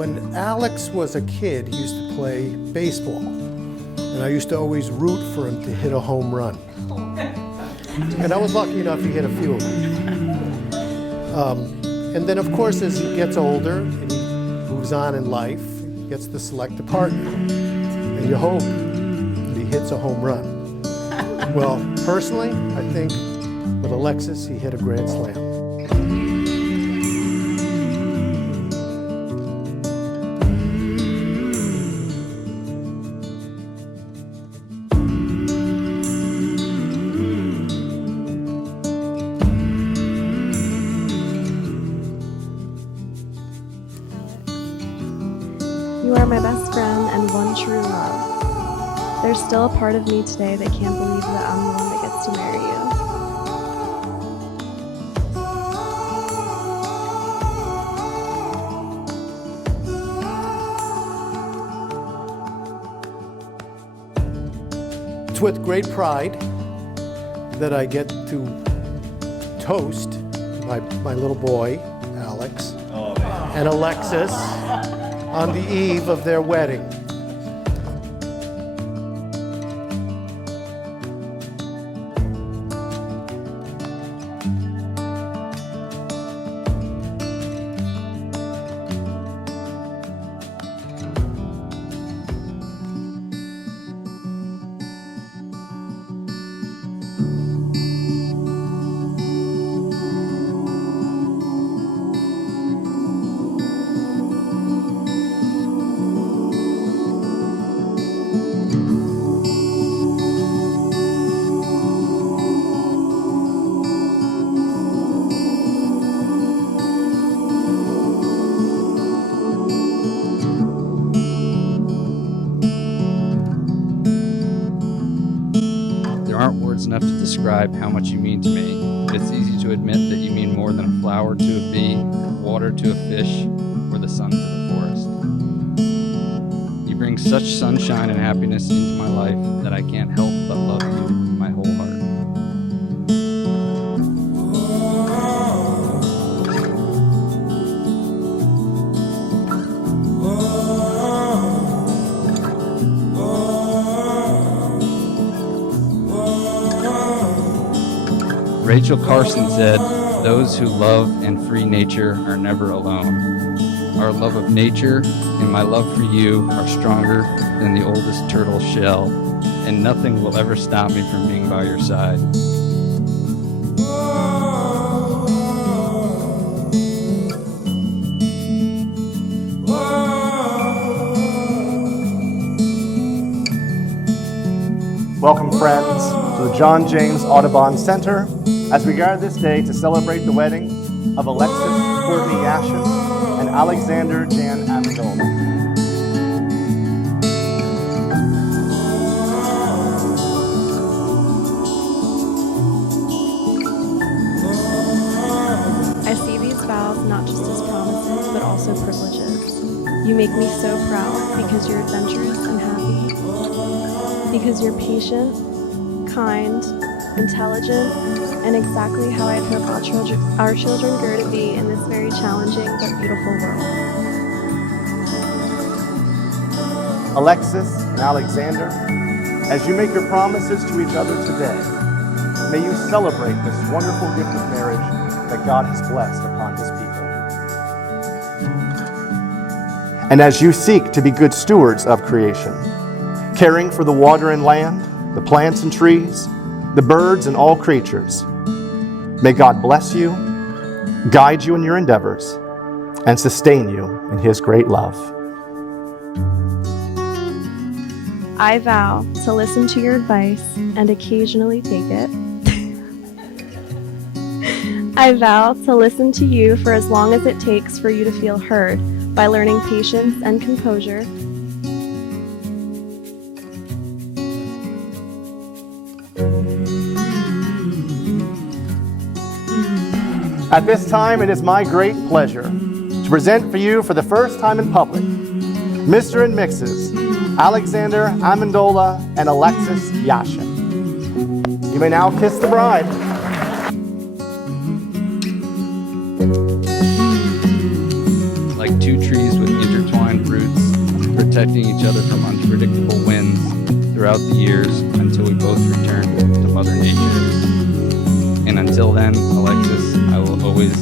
When Alex was a kid, he used to play baseball, and I used to always root for him to hit a home run. And I was lucky enough he hit a few of them. And then, of course, as he gets older and he moves on in life, he gets to select a partner, and you hope that he hits a home run. Well, personally, I think with Alexis, he hit a grand slam. You are my best friend and one true love. There's still a part of me today that can't believe that I'm the one that gets to marry you. It's with great pride that I get to toast my little boy, Alex, and Alexis on the eve of their wedding. There aren't words enough to describe how much you mean to me, but it's easy to admit that you mean more than a flower to a bee, water to a fish, or the sun to the forest. You bring such sunshine and happiness into my life that I can't help but love you with my whole heart. Rachel Carson said, "Those who love and free nature are never alone." Our love of nature and my love for you are stronger than the oldest turtle's shell, and nothing will ever stop me from being by your side. Welcome, friends, to the John James Audubon Center as we gather this day to celebrate the wedding of Alexis Courtney Yashin and Alexander Jan Amendola. I see these vows not just as promises, but also privileges. You make me so proud because you're adventurous and happy, because you're patient, kind, intelligent, and exactly how I'd hope our children grow to be in this very challenging but beautiful world. Alexis and Alexander, as you make your promises to each other today, may you celebrate this wonderful gift of marriage that God has blessed upon His people. And as you seek to be good stewards of creation, caring for the water and land, the plants and trees, the birds and all creatures, may God bless you, guide you in your endeavors, and sustain you in His great love. I vow to listen to your advice and occasionally take it. I vow to listen to you for as long as it takes for you to feel heard by learning patience and composure. At this time, it is my great pleasure to present for you for the first time in public, Mr. and Mrs. Alexander Amendola and Alexis Yashin. You may now kiss the bride. Like two trees with intertwined protecting each other from unpredictable winds throughout the years until we both return to Mother Nature. And until then, Alexis, I will always